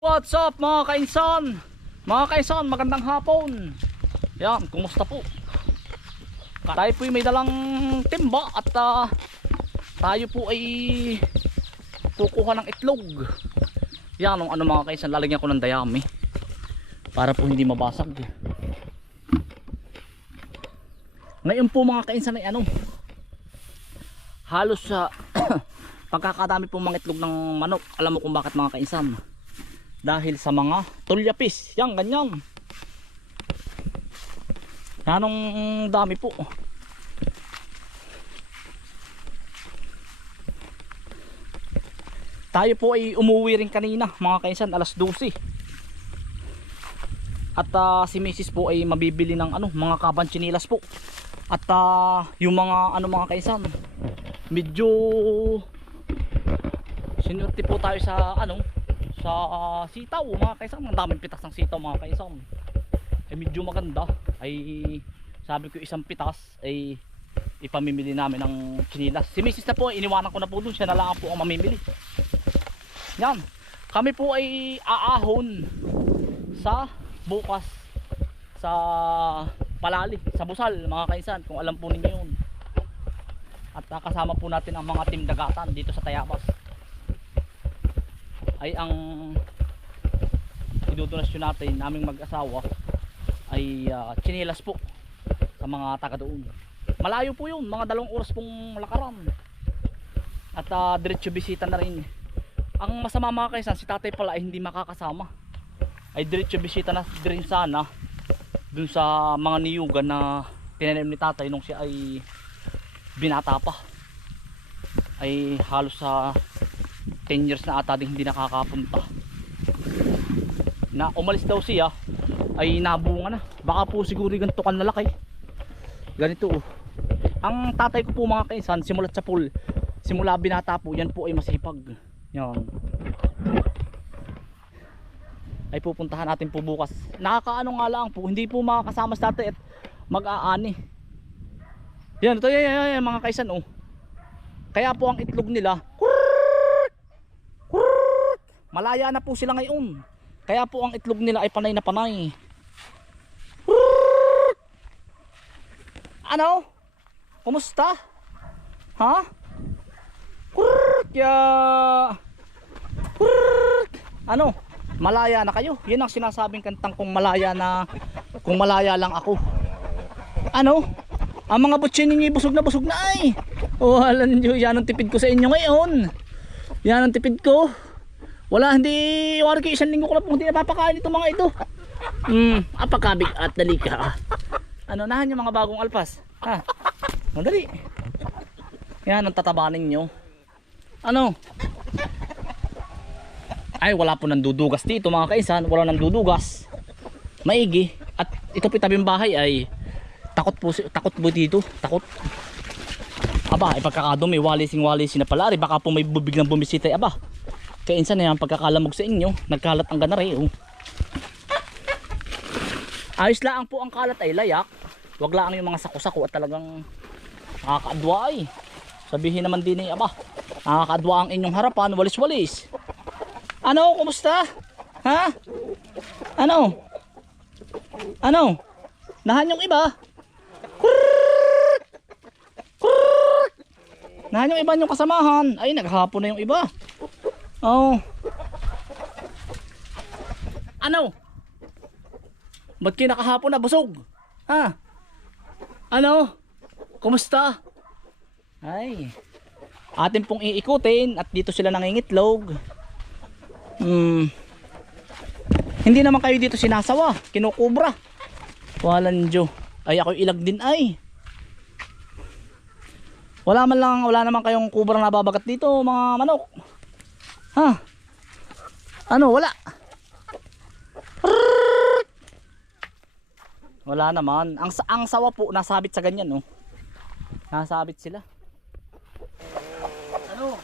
What's up mga kainsan? Mga kainsan, magandang hapon. Yan, kumusta po? Tayo po may dalang timba at ah, tayo po ay kukuha ng itlog. Yan, ano, ano mga kainsan, lalagyan ko ng dayami para po hindi mabasag. Ngayon po mga kainsan ay ano, halos sa pagkakadami po mga itlog ng manok. Alam mo kung bakit mga kainsan? Dahil sa mga tulyapis. Yan ganyan. Yanong dami po? Tayo po ay umuwi rin kanina mga kainsan alas 12 at ah, si Mrs. po ay mabibili ng ano mga kabanchinilas po. At ah, yung mga ano mga kainsan medyo sinurti po tayo sa ano sa sitaw mga kaisang ang daming pitas ng sitaw mga kaisang. Ay medyo maganda. Ay sabi ko isang pitas ay ipamimili namin ng chinilas si Mrs. na po iniwanan ko na po dun. Siya na lang po ang mamimili. Yan. Kami po ay aahon sa bukas sa palali sa busal mga kaisan kung alam po ninyo yun. At kasama po natin ang mga team dagatan dito sa Tayabas ay ang idodonasyon natin naming mag-asawa ay uh, chinelas po sa mga taga doon malayo po yun mga dalawang oras pong lakaran. At uh, diretso bisita na rin. Ang masama mga kaisan si tatay pala ay hindi makakasama. Ay diretso bisita na rin sana dun sa mga niyugan na tinanim ni tatay nung siya ay binata pa. Ay halos sa 10 years na ata din hindi nakakapunta. Na umalis daw siya ay nabunga na. Baka po siguro ganito kan nalaki ganito oh. Ang tatay ko po mga kaisan simulat sa pool. Simula binata po yan po ay masipag. Yan. Ay pupuntahan natin po bukas. Nakakaano nga lang po hindi po makakasama sa tatay at mag-aani. Yan ito yan, yan, yan mga kaisan oh. Kaya po ang itlog nila malaya na po sila ngayon. Kaya po ang itlog nila ay panay na panay. Ano? Kumusta? Ha? Ya! Ano? Malaya na kayo. Yun ang sinasabing kantang kung malaya na kung malaya lang ako. Ano? Ang mga butsin ninyo busog na busog na ay! Oh alam nyo yan ang tipid ko sa inyo ngayon. Yan ang tipid ko wala, hindi. Wari ko isang linggo ko na po hindi napapakain itong mga ito. Hmm, apakabig at dali ka. Ano nahan yung mga bagong alpas? Ha? Madali. Yan ang tatabanin nyo. Ano? Ay, wala po nang dudugas dito mga kaisan. Wala nang dudugas. Maigi. At ito po tabing bahay ay takot po, takot po dito. Takot. Aba, ipagkakadumi, walising walising na pala. Baka po may bubiglang bumisita. Aba, kaya insan na yan pagkakalamog sa inyo. Nagkalat ang ganari oh. ayos lang po ang kalat ay layak. Wag lang yung mga sako-sako at talagang nakakaadwa ay. Sabihin naman din eh aba nakakaadwa ang inyong harapan walis-walis. Ano kumusta? Ha? Ano? Ano? Nahan yung iba? Nahan yung iba yung kasamahan. Ay naghapon na yung iba Oh. Ano? Ba't kayo nakahapon na busog? Ha? Ano? Kumusta? Ay. Atin pong iikutin at dito sila nangingitlog. Hmm. Hindi naman kayo dito sinasawa. Kinukubra. Walang Diyo. Ay ako ilag din ay. Wala man lang, wala naman kayong kubra na babagat dito mga manok. Ha? Ano? Wala. Wala naman. Ang, sa- ang sawa po, nasabit sa ganyan, no? Nasabit sila. Ano?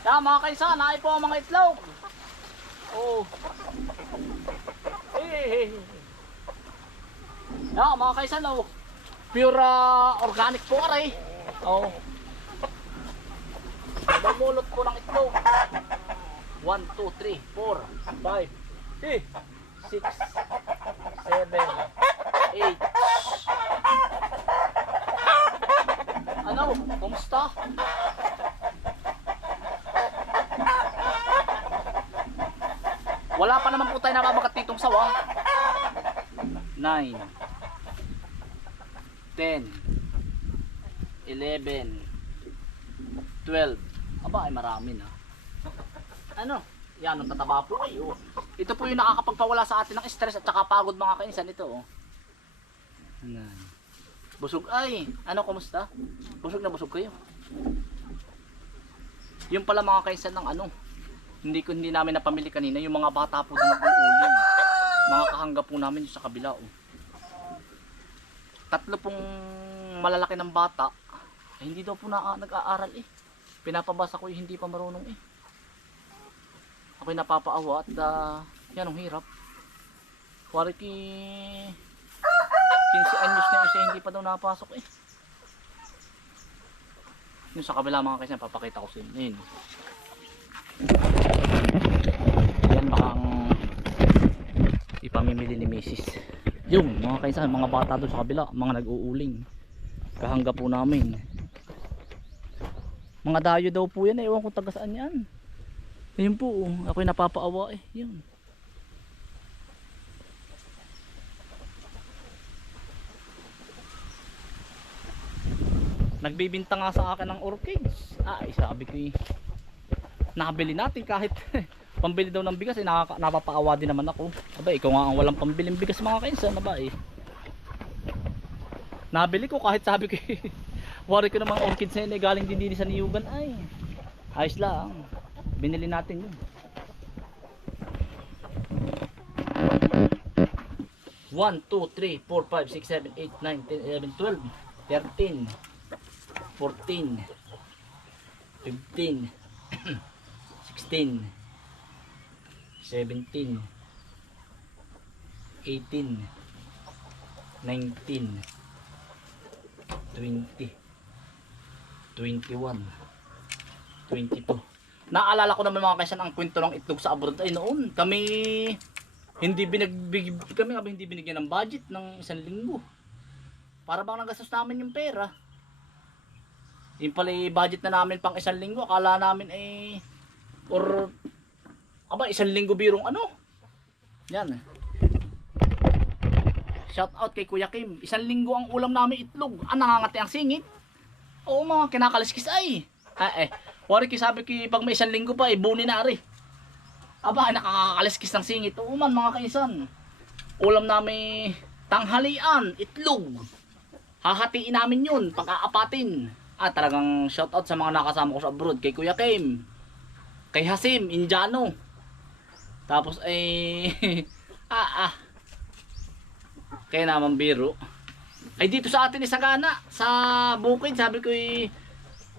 Ya, mga kaysa, naay po ang mga itlog. Oo. Eh, Ya, mga kaysa, no? Pure ah, organic po, aray. Oo. Mamulot po ng itlog. 1, 2, 3, 4, 5, 6, 7, 8. Ano? Kumusta? Wala pa naman po tayo nababagat ditong sawa. 9 10 11 12 Aba ay marami na. Ano? Yan, ang tataba po ay oh. Ito po yung nakakapagpawala sa atin ng stress at saka pagod mga kainsan ito oh. Busog ay. Ano kumusta? Busog na busog kayo. Yung pala mga kainsan ng ano. Hindi ko hindi namin napamili kanina yung mga bata po na nag-uuling. Mga kahangga po namin sa kabila oh. Tatlo pong malalaki ng bata. Eh, hindi daw po na nag-aaral eh. Pinapabasa ko yung hindi pa marunong eh. Ako'y napapaawa at ah, yan ang hirap. Kuwari ki 15 anyos na isa hindi pa daw napasok eh. Yung sa kabila mga kaisan, papakita ko sa inyo. Yun. Yan makang ipamimili ni Mrs. Yung mga kaisan, mga bata doon sa kabila, mga nag-uuling. Kahangga po namin. Mga dayo daw po yan, ewan kung taga saan yan. Ayun po, oh. ako'y napapaawa eh. Yun. Nagbibinta nga sa akin ng orchids. Ay, sabi ko eh. Nakabili natin kahit pambili daw ng bigas eh nakaka, napapaawa din naman ako. Aba, ikaw nga ang walang pambiling bigas mga kainsan, aba eh. Nabili ko kahit sabi ko eh. Wari ko namang orchids na yun eh, galing din din sa niyugan ay. Ayos lang. Binili natin yun. 1, 2, 3, 4, 5, 6, 7, 8, 9, 10, 11, 12, 13, 14, 15, 16, 17, 18, 19, 20, 21, 22. Naalala ko naman mga kaisan ang kwento ng itlog sa abroad ay noon. Kami hindi binagbig kami kami hindi binigyan ng budget ng isang linggo. Para bang nagastos namin yung pera. Yung pala yung budget na namin pang isang linggo, akala namin ay or aba isang linggo birong ano. Yan. Shout out kay Kuya Kim. Isang linggo ang ulam namin itlog. Ah, nangangati ang singit. Oo mga kinakaliskis ay. Ah, eh. Wari ki sabi ki pag may isang linggo pa, ibuni na ari. Aba, nakakaliskis ng singit. Oo man mga kaisan. Ulam namin tanghalian, itlog. Hahatiin namin yun, pag-aapatin. Ah, talagang shout out sa mga nakasama ko sa abroad. Kay Kuya Kim. Kay Hasim, Indiano. Tapos ay... ah, ah. Kaya naman biro. Ay dito sa atin isagana. Sa bukid, sabi ko ay...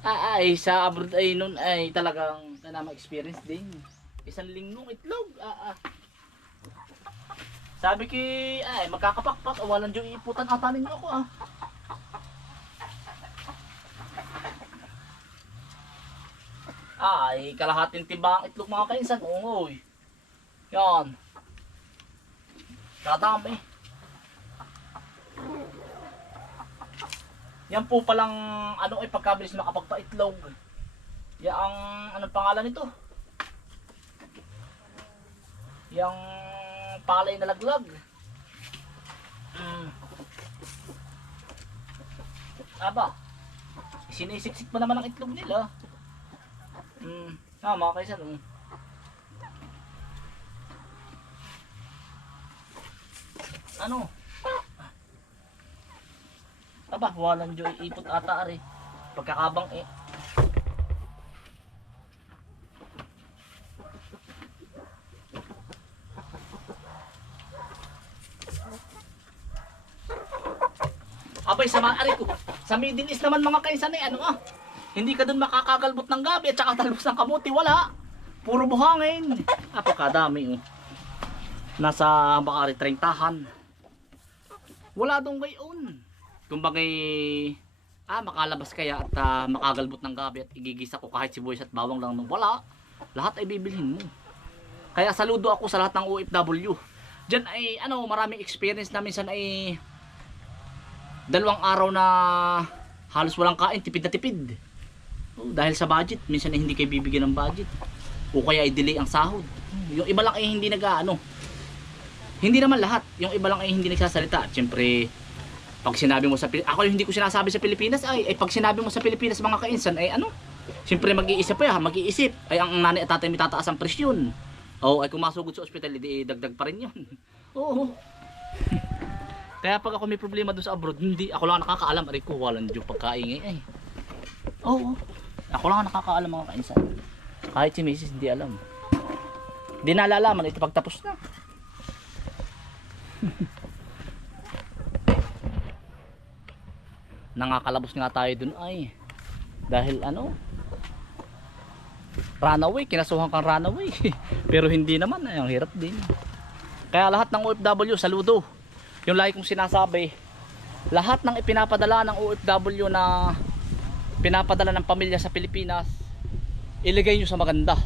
Ah, ay, sa abroad ay noon ay talagang naman experience din. Isang linggong itlog. Ah, ah. Sabi ki, ay, magkakapakpak. Oh, walang diyong iputan ata ninyo ako ah. Ay, kalahating timba ang itlog mga kainsan. Oo, oy. Yan. Dadami. Yan po palang ano ay pagkabilis makapagpaitlog. Yan ang anong pangalan nito? Yang palay na laglag. Mm. Aba. Sinisiksik pa naman ang itlog nila. Mm. Ah, mga kaisan. Mm. Ano? Aba, walang joy ipot ata ari. Pagkakabang eh. Abay, sa mga ari ko. Sa Middle East naman mga kaisan eh, ano ah. Hindi ka dun makakagalbot ng gabi at saka talbos ng kamuti. Wala. Puro buhangin. Apakadami oh. Nasa bakari 30 Wala dong gayon. Kumbagay, ah, makalabas kaya at ah, makagalbot ng gabi at igigisa ko kahit sibuyas at bawang lang nung wala. lahat ay bibilhin mo. Kaya saludo ako sa lahat ng OFW. Diyan ay ano, maraming experience na minsan ay dalawang araw na halos walang kain, tipid na tipid. Oh, dahil sa budget, minsan ay hindi kayo bibigyan ng budget. O kaya ay delay ang sahod. Yung iba lang ay hindi nag ano. Hindi naman lahat. Yung iba lang ay hindi nagsasalita. At syempre, pag sinabi mo sa ako hindi ko sinasabi sa Pilipinas ay, ay pag sinabi mo sa Pilipinas mga kainsan ay ano, Siyempre mag-iisip pa yan, mag-iisip. Ay ang nanay at tatay may tataas ang presyon. Oo, ay kung masugod sa ospital, edi dagdag pa rin yun. Oo. Kaya pag ako may problema doon sa abroad, hindi, ako lang ang nakakaalam. Aray ko, walang Diyo pagkaingay ay. Oo. Ako lang ang nakakaalam mga kainsan. Kahit si Mrs. hindi alam. Hindi nalalaman, ito pagtapos na. Nangakalabos nga tayo dun ay. Dahil ano, runaway, kinasuhan kang runaway. Pero hindi naman, ay, ang hirap din. Kaya lahat ng OFW, saludo. Yung lagi kong sinasabi, lahat ng ipinapadala ng OFW na pinapadala ng pamilya sa Pilipinas, ilagay nyo sa maganda.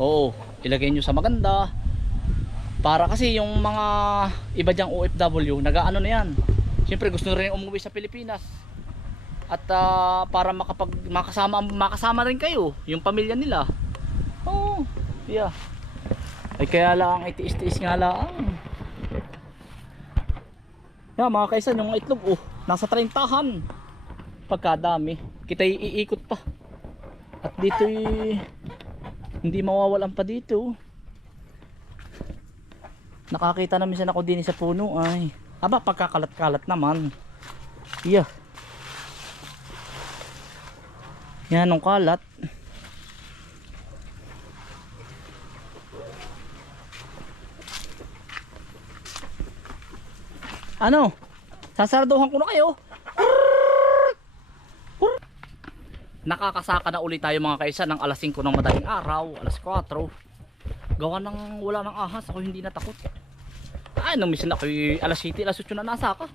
Oo, ilagay nyo sa maganda. Para kasi yung mga iba dyang OFW, nagaano na yan. Siyempre gusto rin umuwi sa Pilipinas. At ah, para makapag makasama makasama rin kayo, yung pamilya nila. Oo, yeah. Ay kaya lang itiis-tiis nga lang. Yeah, mga kaisan, yung itlog oh, nasa 30han. Pagkadami. Kita iikot pa. At dito hindi mawawalan pa dito. Nakakita na minsan ako din sa puno ay. Aba, pagkakalat-kalat naman. Yeah. Yan ang kalat. Ano? Sasarduhan ko na kayo. Nakakasaka na ulit tayo mga kaisa ng alas 5 ng madaling araw, alas 4. Gawa ng wala ng ahas, ako hindi natakot. Ay, nung minsan ako alas 7, alas 8 na nasaka.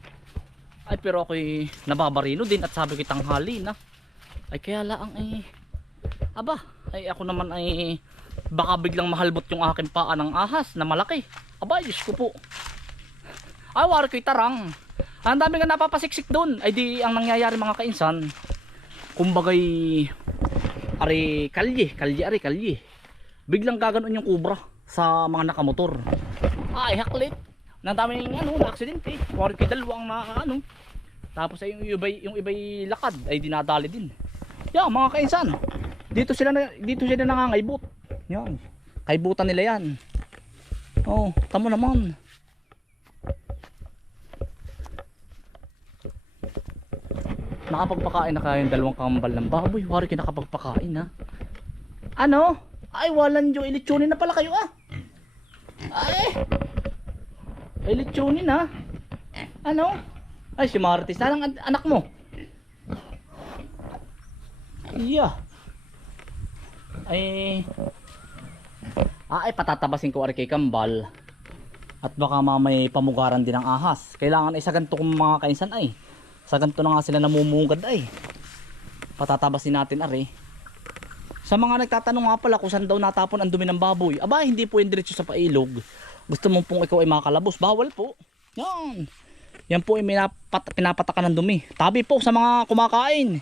Ay, pero ako nababarino din at sabi ko tanghali na. Ay, kaya lang ay, aba, ay ako naman ay, baka biglang mahalbot yung aking paa ng ahas na malaki. Aba, Diyos ko po. Ay, wari ko'y tarang. Ang dami nga napapasiksik doon. Ay, di ang nangyayari mga kainsan. Kumbagay, ari kalye, kalye, ari kalye. Biglang gaganon yung kubra sa mga nakamotor. Ay, haklit. Nang daming ano, na aksidente. Wari ko'y dalawang na ano. Tapos ay yung iba'y, yung iba'y lakad ay dinadali din. Yan, mga kainsan. Dito sila na, dito sila nangangaybot. Yan. Kaibutan nila yan. Oh, tamo naman. Nakapagpakain na kayo ng dalawang kambal ng baboy. Wari kayo nakapagpakain ha. Ano? Ay, walang yung ilitsunin na pala kayo ah. Ay. Ilitsunin ha. Ano? Ay, si Martis na lang an- anak mo. Iya. Ay. Ah, ay patatabasin ko kay Kambal. At baka mamay pamugaran din ng ahas. Kailangan ay sa ganito kong mga kainsan ay. Sa ganito na nga sila namumungad ay. Patatabasin natin ari. Sa mga nagtatanong nga pala kung saan daw natapon ang dumi ng baboy. Aba, hindi po yung diretso sa pailog. Gusto mo pong ikaw ay makalabos. Bawal po. Yan. Yan po ay minapat, pinapatakan ng dumi. Tabi po sa mga kumakain.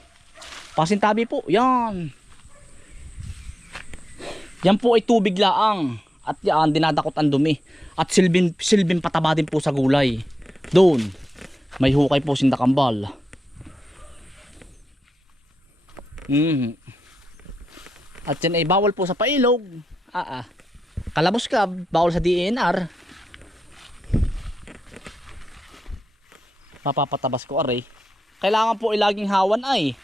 Pasintabi po. Yan. Yan po ay tubig laang. At yan, dinadakot ang dumi. At silbin, silbin pataba din po sa gulay. Doon. May hukay po sindakambal. Mhm. At yan ay bawal po sa pailog. Ah ah. Kalabos ka, bawal sa DNR. Mapapatabas ko aray. Kailangan po ilaging hawan ay.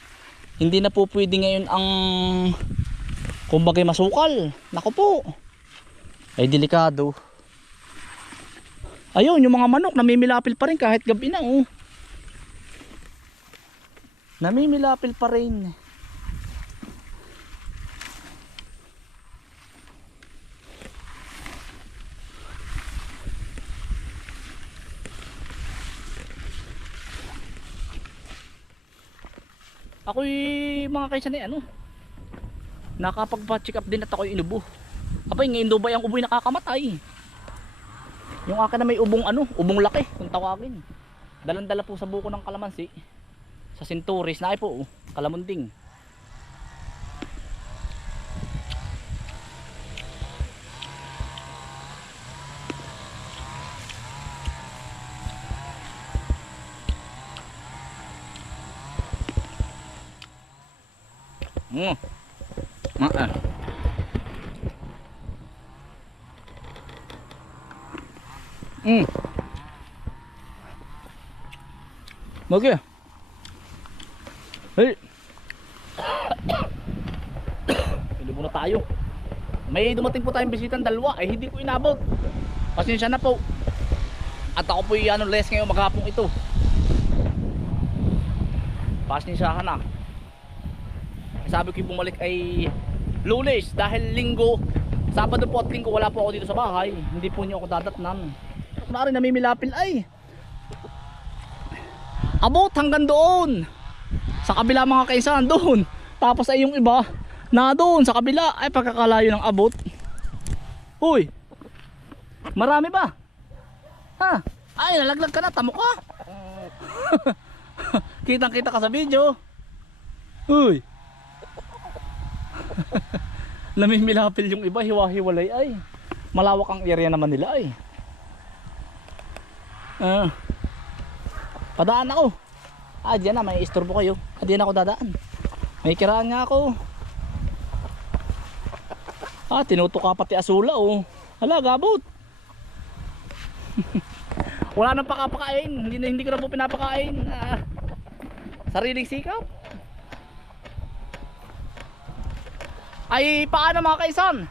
Hindi na po pwede ngayon ang kumbagay masukal. Nako po. Ay delikado. Ayun, yung mga manok namimilapil pa rin kahit gabi na oh. Namimilapil pa rin. Ako'y mga kaysa na ano. nakapagpa-check up din at ako yung inubo. Abay, ngayon daw ba yung uboy nakakamatay? Yung akin na may ubong ano, ubong laki, kung tawagin. Dalandala po sa buko ng kalamansi. Sa Centuris, na po, oh, kalamunding. Mm. Ah, ah. Mm. Magi. Hey. Pili muna tayo. May dumating po tayong bisitang dalawa ay hindi ko inabot. Pasensya na po. At ako po yung ano, less ngayon maghapong ito. Pasensyahan na. Sabi ko yung bumalik ay lunes dahil linggo. Sabado po at linggo wala po ako dito sa bahay. Hindi po niyo ako dadatnan. Kunwari namimilapil ay. Abot hanggang doon. Sa kabila mga kaisan doon. Tapos ay yung iba na doon sa kabila ay pagkakalayo ng abot. Uy. Marami ba? Ha? Ay, nalaglag ka na, tamo ka. Kitang kita ka sa video. Uy. Namimilapil yung iba, hiwa-hiwalay ay. Malawak ang area naman nila ay. Ah. padaan ako. Ah, diyan na, may istorbo kayo. Ah, diyan ako dadaan. May kiraan nga ako. Ah, tinutuka pati asula oh. Hala, gabot. Wala nang pakapakain. Hindi, hindi ko na po pinapakain. Ah, sariling sikap. Ay, paano mga kaisan?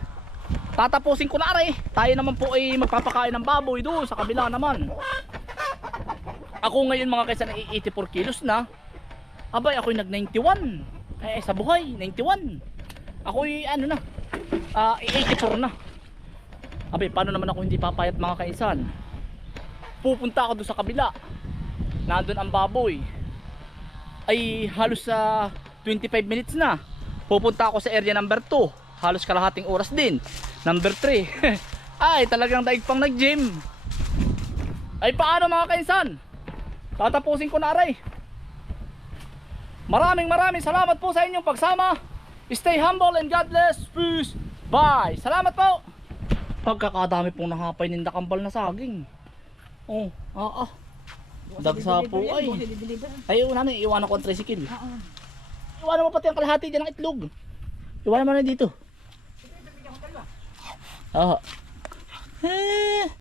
Tatapusin ko na are. Tayo naman po ay magpapakain ng baboy doon sa kabila naman. Ako ngayon mga kaisan ay 84 kilos na. Abay, ako'y nag 91. Eh, sa buhay, 91. Ako'y ano na, ah 84 na. Abay, paano naman ako hindi papayat mga kaisan? Pupunta ako doon sa kabila. Nandun ang baboy. Ay halos sa 25 minutes na. Pupunta ako sa area number 2. Halos kalahating oras din. Number 3. Ay, talagang daig pang nag-gym. Ay, paano mga kainsan? Tatapusin ko na aray. Maraming maraming salamat po sa inyong pagsama. Stay humble and God bless. Peace. Bye. Salamat po. Pagkakadami pong nakapay ninda kambal na saging. Oh, ah ah. Dagsa po ay. Ay, una na, iwanan ko ang tricycle. Iwanan mo pati ang kalahati dyan ng itlog. Iwanan mo na dito. Ah. Eh,